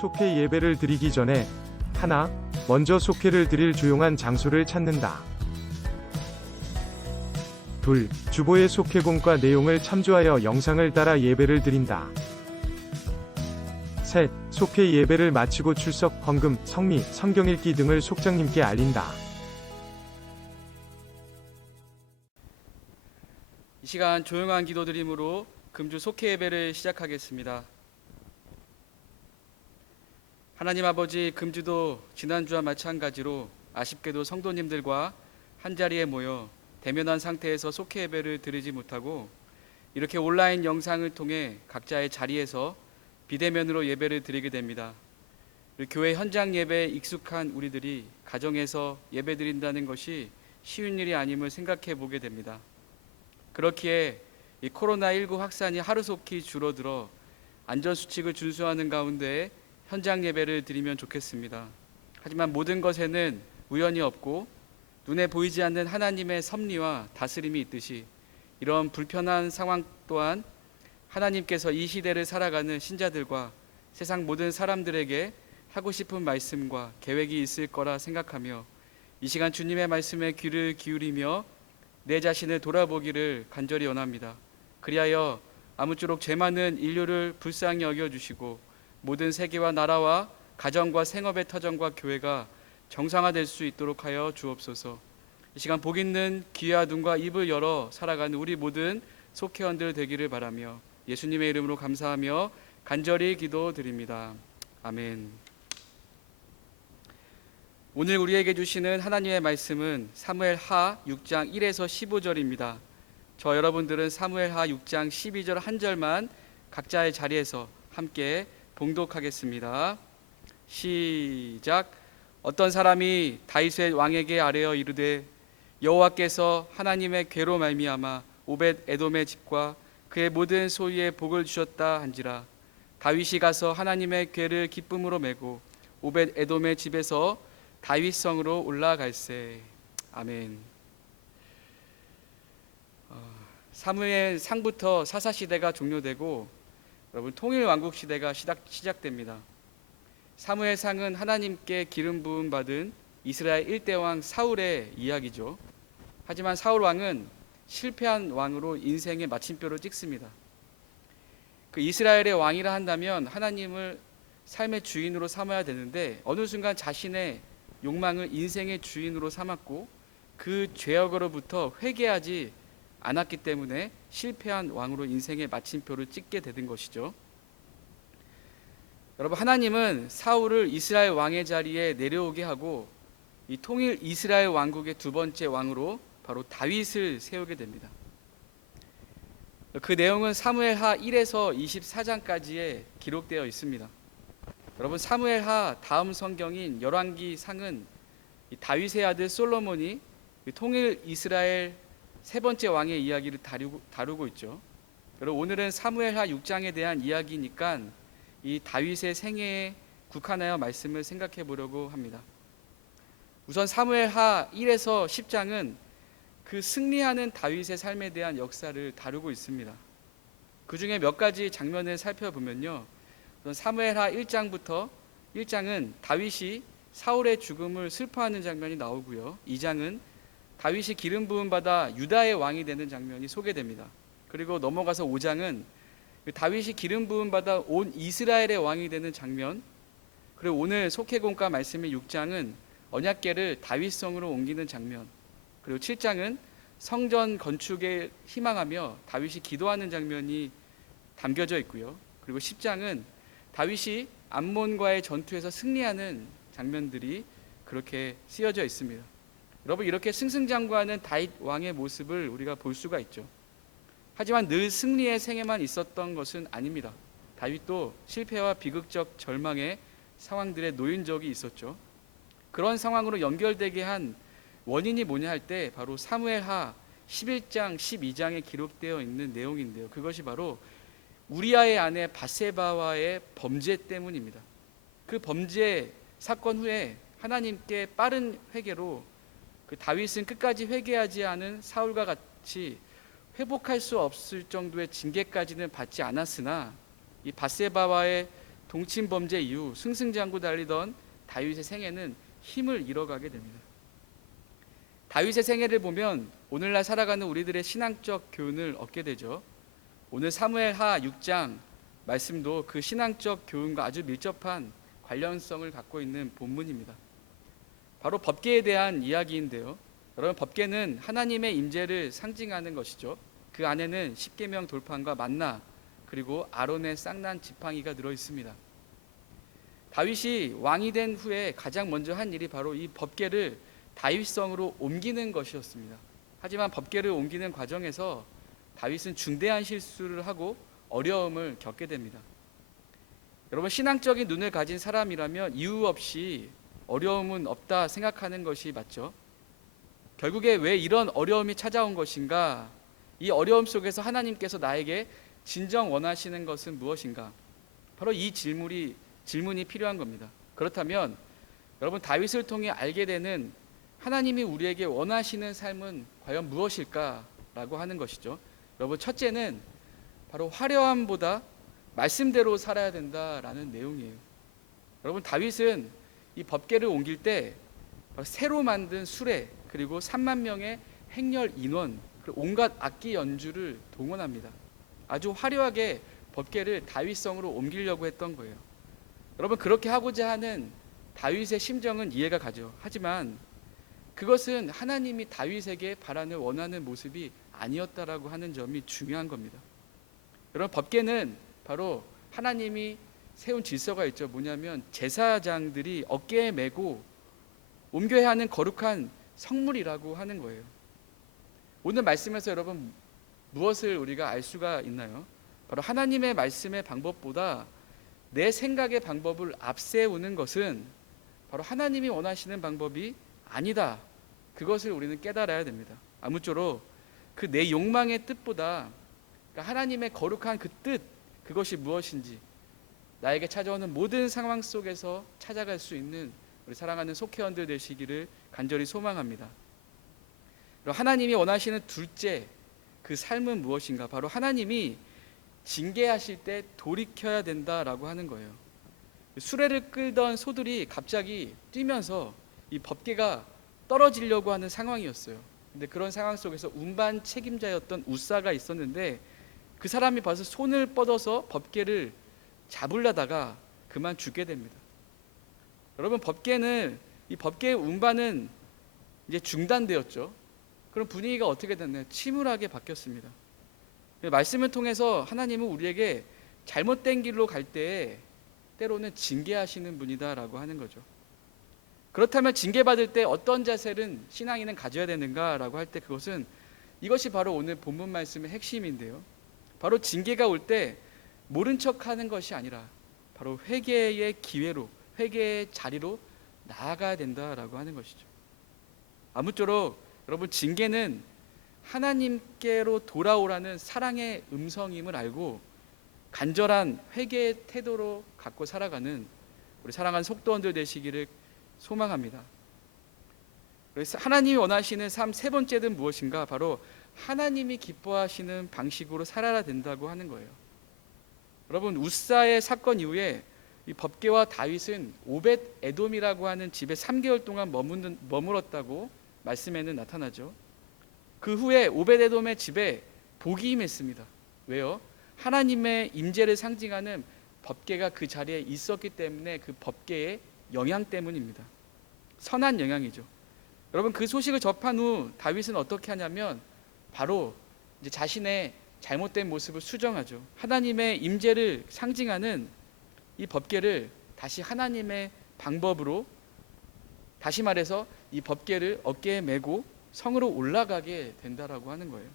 속회 예배를 드리기 전에 하나, 먼저 속회를 드릴 조용한 장소를 찾는다. 둘, 주보의 속회공과 내용을 참조하여 영상을 따라 예배를 드린다. 셋, 속회 예배를 마치고 출석, 헌금, 성미, 성경 읽기 등을 속장님께 알린다. 이 시간 조용한 기도드림으로 금주 속회 예배를 시작하겠습니다. 하나님 아버지, 금주도 지난주와 마찬가지로 아쉽게도 성도님들과 한자리에 모여 대면한 상태에서 속회 예배를 드리지 못하고 이렇게 온라인 영상을 통해 각자의 자리에서 비대면으로 예배를 드리게 됩니다. 교회 현장 예배에 익숙한 우리들이 가정에서 예배 드린다는 것이 쉬운 일이 아님을 생각해 보게 됩니다. 그렇기에 이 코로나19 확산이 하루속히 줄어들어 안전수칙을 준수하는 가운데 현장 예배를 드리면 좋겠습니다. 하지만 모든 것에는 우연이 없고 눈에 보이지 않는 하나님의 섭리와 다스림이 있듯이 이런 불편한 상황 또한 하나님께서 이 시대를 살아가는 신자들과 세상 모든 사람들에게 하고 싶은 말씀과 계획이 있을 거라 생각하며 이 시간 주님의 말씀에 귀를 기울이며 내 자신을 돌아보기를 간절히 원합니다. 그리하여 아무쪼록 죄 많은 인류를 불쌍히 여겨주시고 모든 세계와 나라와 가정과 생업의 터전과 교회가 정상화될 수 있도록 하여 주옵소서. 이 시간 복 있는 귀와 눈과 입을 열어 살아가는 우리 모든 속회원들 되기를 바라며 예수님의 이름으로 감사하며 간절히 기도드립니다. 아멘. 오늘 우리에게 주시는 하나님의 말씀은 사무엘하 6장 1에서 15절입니다. 저 여러분들은 사무엘하 6장 12절 한 절만 각자의 자리에서 함께 봉독하겠습니다. 시작. 어떤 사람이 다윗의 왕에게 아뢰어 이르되 여호와께서 하나님의 궤로 말미암아 오벳 에돔의 집과 그의 모든 소유에 복을 주셨다 한지라. 다윗이 가서 하나님의 궤를 기쁨으로 메고 오벳 에돔의 집에서 다윗성으로 올라갈세. 아멘. 사무엘 상부터 사사 시대가 종료되고 여러분 통일 왕국 시대가 시작됩니다. 사무엘 상은 하나님께 기름 부음 받은 이스라엘 1대 왕 사울의 이야기죠. 하지만 사울 왕은 실패한 왕으로 인생의 마침표를 찍습니다. 그 이스라엘의 왕이라 한다면 하나님을 삶의 주인으로 삼아야 되는데 어느 순간 자신의 욕망을 인생의 주인으로 삼았고 그 죄악으로부터 회개하지 않았기 때문에 실패한 왕으로 인생의 마침표를 찍게 되는 것이죠. 여러분, 하나님은 사울을 이스라엘 왕의 자리에 내려오게 하고 이 통일 이스라엘 왕국의 두 번째 왕으로 바로 다윗을 세우게 됩니다. 그 내용은 사무엘하 1에서 24장까지에 기록되어 있습니다. 여러분, 사무엘하 다음 성경인 열왕기 상은 이 다윗의 아들 솔로몬이 통일 이스라엘 세 번째 왕의 이야기를 다루고 있죠. 여러분, 오늘은 사무엘하 6장에 대한 이야기니까 이 다윗의 생애에 국한하여 말씀을 생각해 보려고 합니다. 우선 사무엘하 1에서 10장은 그 승리하는 다윗의 삶에 대한 역사를 다루고 있습니다. 그 중에 몇 가지 장면을 살펴보면요, 사무엘하 1장은 다윗이 사울의 죽음을 슬퍼하는 장면이 나오고요, 2장은 다윗이 기름 부음 받아 유다의 왕이 되는 장면이 소개됩니다. 그리고 넘어가서 5장은 다윗이 기름 부음 받아 온 이스라엘의 왕이 되는 장면, 그리고 오늘 속회공과 말씀의 6장은 언약궤를 다윗성으로 옮기는 장면, 그리고 7장은 성전 건축에 희망하며 다윗이 기도하는 장면이 담겨져 있고요. 그리고 10장은 다윗이 암몬과의 전투에서 승리하는 장면들이 그렇게 쓰여져 있습니다. 여러분, 이렇게 승승장구하는 다윗 왕의 모습을 우리가 볼 수가 있죠. 하지만 늘 승리의 생애만 있었던 것은 아닙니다. 다윗도 실패와 비극적 절망의 상황들에 놓인 적이 있었죠. 그런 상황으로 연결되게 한 원인이 뭐냐 할 때 바로 사무엘하 11장, 12장에 기록되어 있는 내용인데요. 그것이 바로 우리아의 아내 밧세바와의 범죄 때문입니다. 그 범죄 사건 후에 하나님께 빠른 회개로 그 다윗은 끝까지 회개하지 않은 사울과 같이 회복할 수 없을 정도의 징계까지는 받지 않았으나 이 밧세바와의 동침 범죄 이후 승승장구 달리던 다윗의 생애는 힘을 잃어가게 됩니다. 다윗의 생애를 보면 오늘날 살아가는 우리들의 신앙적 교훈을 얻게 되죠. 오늘 사무엘하 6장 말씀도 그 신앙적 교훈과 아주 밀접한 관련성을 갖고 있는 본문입니다. 바로 법궤에 대한 이야기인데요. 여러분, 법궤는 하나님의 임재를 상징하는 것이죠. 그 안에는 십계명 돌판과 만나, 그리고 아론의 쌍난 지팡이가 들어 있습니다. 다윗이 왕이 된 후에 가장 먼저 한 일이 바로 이 법궤를 다윗성으로 옮기는 것이었습니다. 하지만 법궤를 옮기는 과정에서 다윗은 중대한 실수를 하고 어려움을 겪게 됩니다. 여러분, 신앙적인 눈을 가진 사람이라면 이유 없이 어려움은 없다 생각하는 것이 맞죠. 결국에 왜 이런 어려움이 찾아온 것인가? 이 어려움 속에서 하나님께서 나에게 진정 원하시는 것은 무엇인가? 바로 이 질문이 필요한 겁니다. 그렇다면 여러분, 다윗을 통해 알게 되는 하나님이 우리에게 원하시는 삶은 과연 무엇일까라고 하는 것이죠. 여러분, 첫째는 바로 화려함보다 말씀대로 살아야 된다라는 내용이에요. 여러분, 다윗은 이 법궤를 옮길 때 새로 만든 수레, 그리고 3만 명의 행렬 인원, 그리고 온갖 악기 연주를 동원합니다. 아주 화려하게 법궤를 다윗성으로 옮기려고 했던 거예요. 여러분, 그렇게 하고자 하는 다윗의 심정은 이해가 가죠. 하지만 그것은 하나님이 다윗에게 바라는 원하는 모습이 아니었다라고 하는 점이 중요한 겁니다. 여러분, 법궤는 바로 하나님이 세운 질서가 있죠. 뭐냐면 제사장들이 어깨에 메고 옮겨야 하는 거룩한 성물이라고 하는 거예요. 오늘 말씀에서 여러분, 무엇을 우리가 알 수가 있나요? 바로 하나님의 말씀의 방법보다 내 생각의 방법을 앞세우는 것은 바로 하나님이 원하시는 방법이 아니다. 그것을 우리는 깨달아야 됩니다. 아무쪼록 그 내 욕망의 뜻보다 하나님의 거룩한 그 뜻, 그것이 무엇인지 나에게 찾아오는 모든 상황 속에서 찾아갈 수 있는 우리 사랑하는 속회원들 되시기를 간절히 소망합니다. 하나님이 원하시는 둘째 그 삶은 무엇인가? 바로 하나님이 징계하실 때 돌이켜야 된다라고 하는 거예요. 수레를 끌던 소들이 갑자기 뛰면서 이 법궤가 떨어지려고 하는 상황이었어요. 근데 그런 상황 속에서 운반 책임자였던 우사가 있었는데 그 사람이 벌써 손을 뻗어서 법궤를 잡으려다가 그만 죽게 됩니다. 여러분, 이 법궤의 운반은 이제 중단되었죠. 그럼 분위기가 어떻게 됐나요? 침울하게 바뀌었습니다. 말씀을 통해서 하나님은 우리에게 잘못된 길로 갈 때에 때로는 징계하시는 분이다라고 하는 거죠. 그렇다면 징계받을 때 어떤 자세는 신앙인은 가져야 되는가라고 할 때 그것은 이것이 바로 오늘 본문 말씀의 핵심인데요. 바로 징계가 올 때 모른 척하는 것이 아니라 바로 회개의 기회로, 회개의 자리로 나아가야 된다라고 하는 것이죠. 아무쪼록 여러분, 징계는 하나님께로 돌아오라는 사랑의 음성임을 알고 간절한 회개의 태도로 갖고 살아가는 우리 사랑하는 속도원들 되시기를 소망합니다. 그래서 하나님이 원하시는 삶 세 번째는 무엇인가? 바로 하나님이 기뻐하시는 방식으로 살아야 된다고 하는 거예요. 여러분, 우사의 사건 이후에 이 법궤와 다윗은 오벳 에돔이라고 하는 집에 3개월 동안 머물었다고 말씀에는 나타나죠. 그 후에 오벳 에돔의 집에 복이 임했습니다. 왜요? 하나님의 임재를 상징하는 법궤가 그 자리에 있었기 때문에 그 법궤의 영향 때문입니다. 선한 영향이죠. 여러분, 그 소식을 접한 후 다윗은 어떻게 하냐면 바로 이제 자신의 잘못된 모습을 수정하죠. 하나님의 임재를 상징하는 이 법궤를 다시 하나님의 방법으로, 다시 말해서 이 법궤를 어깨에 메고 성으로 올라가게 된다라고 하는 거예요.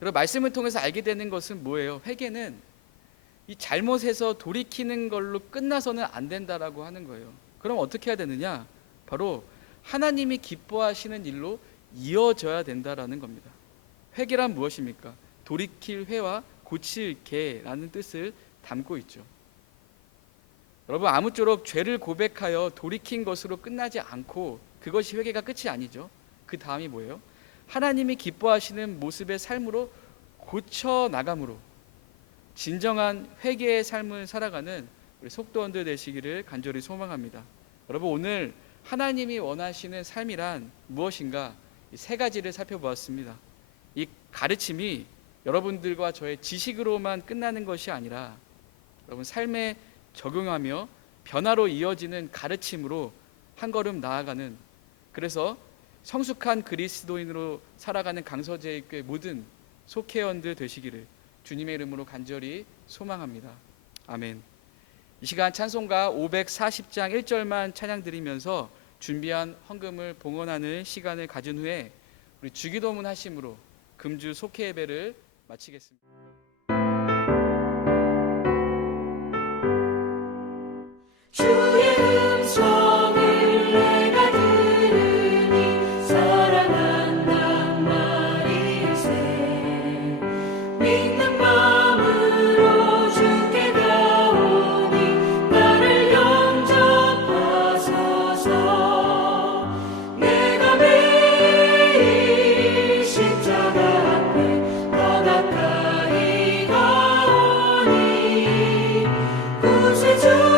여러분, 말씀을 통해서 알게 되는 것은 뭐예요? 회개는 이 잘못에서 돌이키는 걸로 끝나서는 안 된다라고 하는 거예요. 그럼 어떻게 해야 되느냐? 바로 하나님이 기뻐하시는 일로 이어져야 된다라는 겁니다. 회개란 무엇입니까? 돌이킬 회와 고칠 개라는 뜻을 담고 있죠. 여러분, 아무쪼록 죄를 고백하여 돌이킨 것으로 끝나지 않고 그것이 회개가 끝이 아니죠. 그 다음이 뭐예요? 하나님이 기뻐하시는 모습의 삶으로 고쳐 나감으로 진정한 회개의 삶을 살아가는 우리 속도원들 되시기를 간절히 소망합니다. 여러분, 오늘 하나님이 원하시는 삶이란 무엇인가, 이 세 가지를 살펴보았습니다. 이 가르침이 여러분들과 저의 지식으로만 끝나는 것이 아니라 여러분 삶에 적용하며 변화로 이어지는 가르침으로 한 걸음 나아가는, 그래서 성숙한 그리스도인으로 살아가는 강서제일교회 모든 속회원들 되시기를 주님의 이름으로 간절히 소망합니다. 아멘. 이 시간 찬송가 540장 1절만 찬양 드리면서 준비한 헌금을 봉헌하는 시간을 가진 후에 우리 주기도문 하심으로 금주 속회 예배를 마치겠습니다. 주의 음성을 내가 들으니 사랑한단 말일세. 믿는 마음으로 주께 가오니 나를 영접하소서. 내가 매일 십자가 앞에 더 가까이 가오니 구세주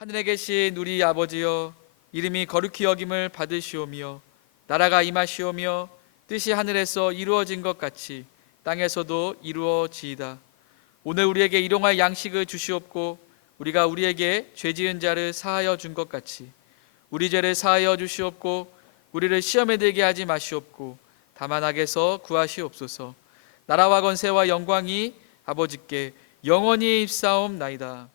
하늘에 계신 우리 아버지여, 이름이 거룩히 여김을 받으시오며 나라가 임하시오며 뜻이 하늘에서 이루어진 것 같이 땅에서도 이루어지이다. 오늘 우리에게 일용할 양식을 주시옵고 우리가 우리에게 죄 지은 자를 사하여 준 것 같이 우리 죄를 사하여 주시옵고 우리를 시험에 들게 하지 마시옵고 다만 악에서 구하시옵소서. 나라와 권세와 영광이 아버지께 영원히 입사옵나이다.